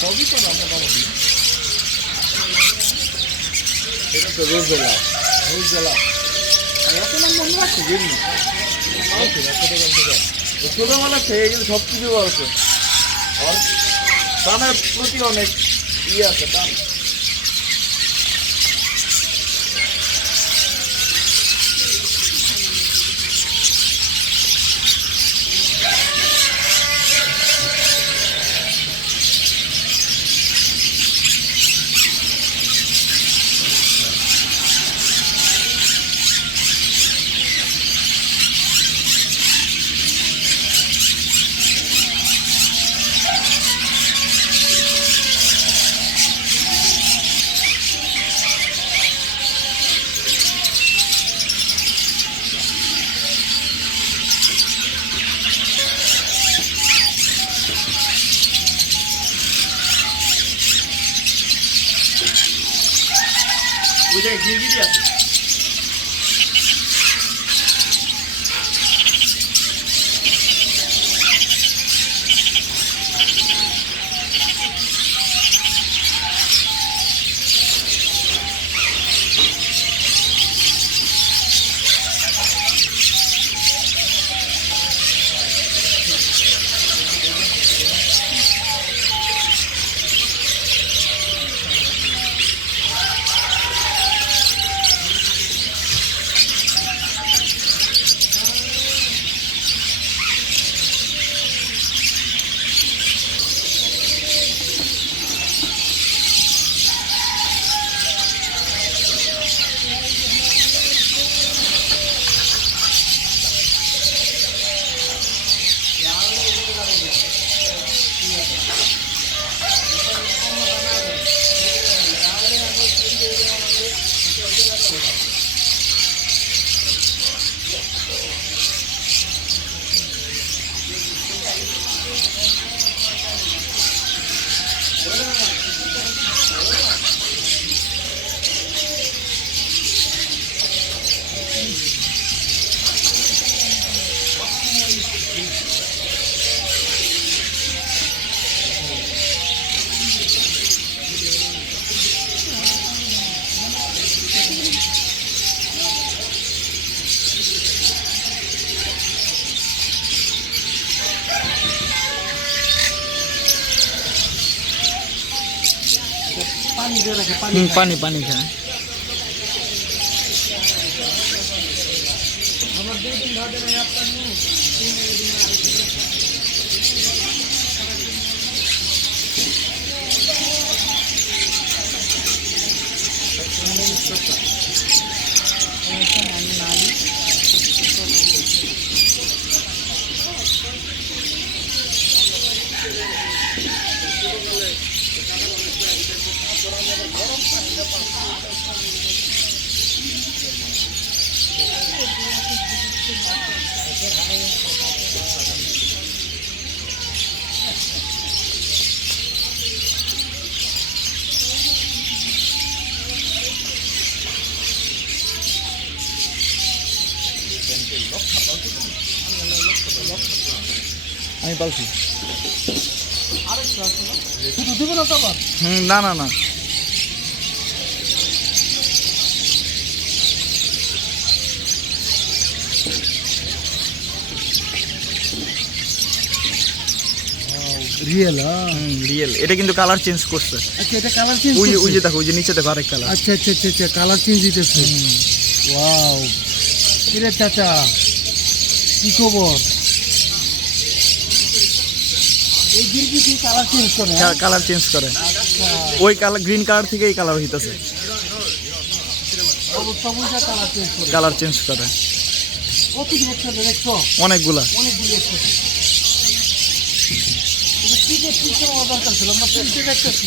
সবই তো আমরা মোটামুটি এটা তো রোজবেলা এত নাম মনে রাখছে যেমনি ছোটবেলা থেকে কিন্তু সব কিছু আছে আর টানের প্রতি অনেক ইয়ে আছে টান। বুঝে গিরগিরি আছে पानी पानी खाए আমি পালছি না না না রিয়েল রিয়েল এটা কিন্তু কালার চেঞ্জ করছে। আচ্ছা এটা কালার চেঞ্জ ওই যে দেখো ওই যে নিচে দেখো আরেক কালার। আচ্ছা আচ্ছা আচ্ছা আচ্ছা কালার চেঞ্জ দিতেছে। ওয়াও কিরে চাচা কি খবর? এই গিরগিটি কালার চেঞ্জ করে? কালার চেঞ্জ করে। ওই কালার গ্রিন কালার থেকে এই কালার হইতাছে। কালার চেঞ্জ করে অনেকগুলা।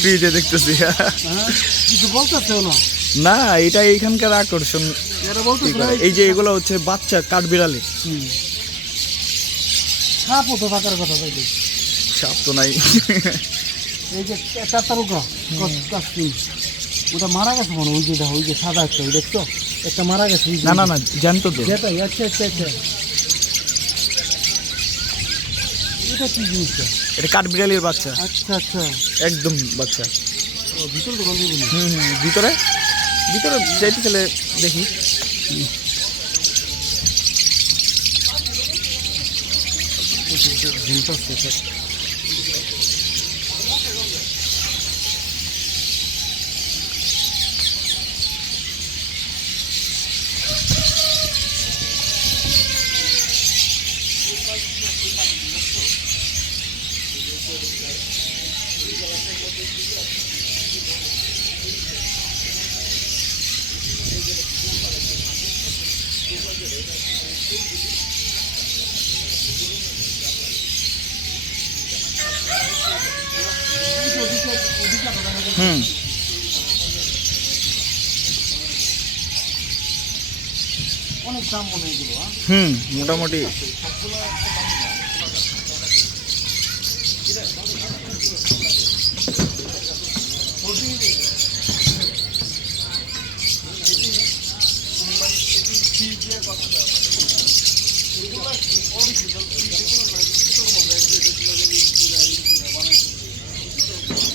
ফ্রিজে দেখতেছি না, এটা এইখানকার আকর্ষণ। এই যে এগুলো হচ্ছে বাচ্চা কাঠবিড়ালি। সাপও তো থাকার কথা তাইলে। সাপ তো নাই। এই যে তারুকা ওটা মারা গেছে মনে, ওই যে সাদা একটা দেখছো, একটা মারা গেছে। না না না, জানতো তো। যেটাই আচ্ছা আচ্ছা আচ্ছা, এটা কি জিনিসটা? এটা কাঠবিড়ালির বাচ্চা। আচ্ছা আচ্ছা, একদম বাচ্চা। ভিতরে দোকান দিব। ভিতরে ভিতরে যাইতে চলে দেখি। অনেক দাম মনে এগুলো। মোটামুটি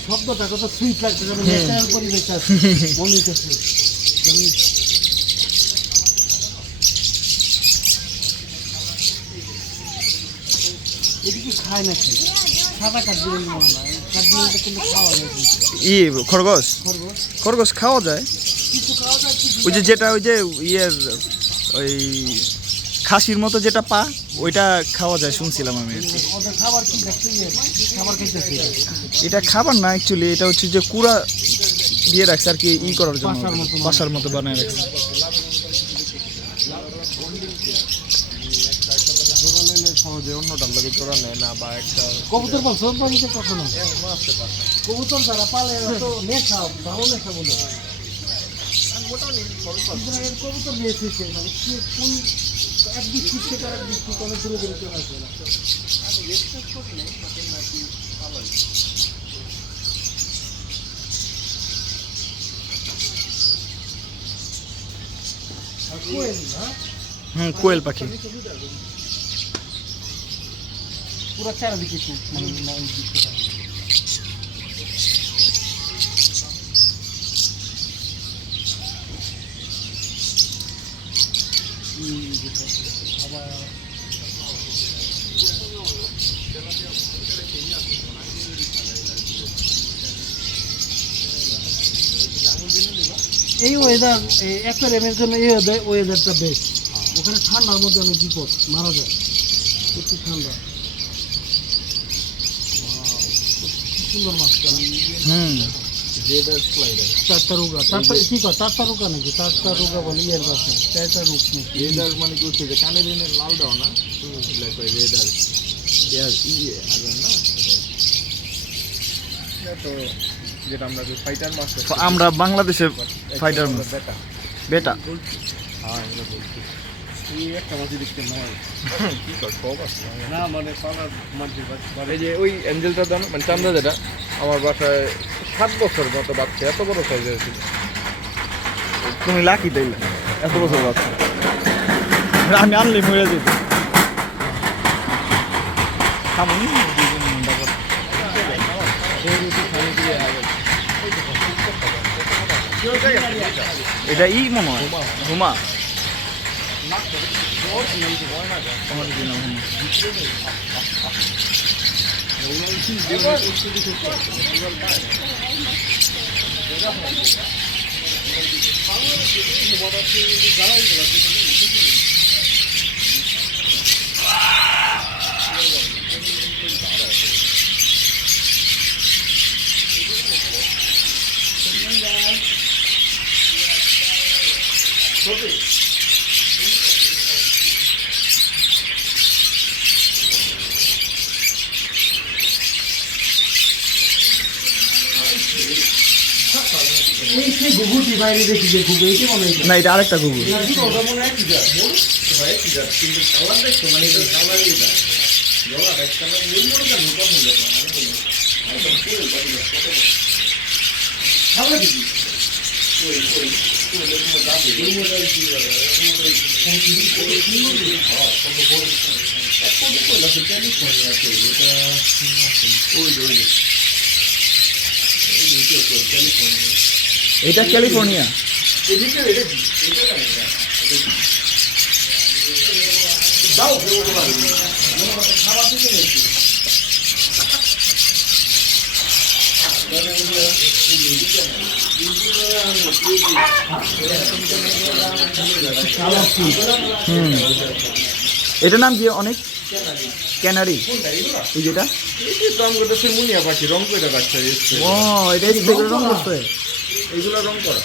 শব্দটা কত সুইট লাগছে, যেন ন্যাচারাল পরিবেশ আছে মনে হচ্ছে। এদিকে খায় নাকি সাদা কাঠবিড়ালি মনে হয়, কাঠবিড়ালিটা কিন্তু খাওয়া যায়। খরগোশ খরগোশ খাওয়া যায়। কিছু খাওয়া যায়, কিছু ওই যে যেটা ওই যে ইয়ের ওই খাসির মতো যেটা পা, ওইটা খাওয়া যায় শুনছিলাম আমি। ওদের খাবার কি দেখছে, খাবার খাইতেছে। এটা খাবার না অ্যাকচুয়ালি, এটা হচ্ছে যে কুড়া দিয়ে রাখছে আর কি, করার জন্য, বাসার মতো বানায় রাখছে। কবুতর বলছো বাড়িতে কখনো? কবুতর যারা পালে তো নেশা, ভালো নেশা বলে। কবুতর নিয়ে এসেছে কোন এক ডিস্ট্রিক্ট থেকে আরেক ডিস্ট্রিক্ট অনেক দূরে দূরে চলে আসবে না। কোয়েল পাখি। পুরো চারিদিকে এই ওয়েদার, অ্যাকোয়ারিয়ামের জন্য এই ওয়েদারটা বেস্ট। ওখানে ঠান্ডার মধ্যে অনেক বিপদ, মারা যায়, একটু ঠান্ডা। সুন্দর মাছটা। টাট্টারুগা, কি কয় টাট্টারুগা নাকি? টাট্টারুগা বলে ইয়ের বাচ্চা, টাট্টারুগ রেডার মানে কি হচ্ছে যে কানের দিনের লাল দাও না, রেডার তো যেটা আমরা যে ফাইটার মাছ, আমরা বাংলাদেশের ফাইটার মাছ বেটা। হ্যাঁ এগুলো বলছি। এই একটা মাছ দেখতে নয় কি কর সব আছে না, মানে পালার মাঝে এই যে ওই অ্যাঞ্জেলটা দাম মানে চান্দা, যেটা আমার বাসায় 7 বছরের মতো বাচ্চা, এত বড় সাইজের ছিল। তুমি লাকি তাইলে, এত বছর বাচ্চা। আমি আনলি মরে যেত। এটা ই মনে হয় হুমা। গুগুটি বাইরে দেখি যে গুগু এইটা মনে হয় না এটা আরেকটা ঘুঘু ওটা মনে হয় কি জাত ভাই কি জাত কিন্তু কালার দেখছো মানে এটা কালার এটা জলা এক কালার মূল মনে না মোটা মূল একদম পুরো বাকি কত খাওয়া দিবি ওই তোমার দাবি ওই মোটা কি হবে হ্যাঁ কত বড় এক কত কইলা তো ক্যালিফোর্নিয়া আছে এটা ওই ক্যালিফোর্নিয়া এটা ক্যালিফোর্নিয়া এদিকে এটা দাও খাবার দিতে নেই এটার নাম কি অনেক ক্যানারি এই যেটা রং করতেছে মুনিয়া পাখি রং করে রাখছে ও এটা স্প্রে করে রং করছে এইগুলো রং করা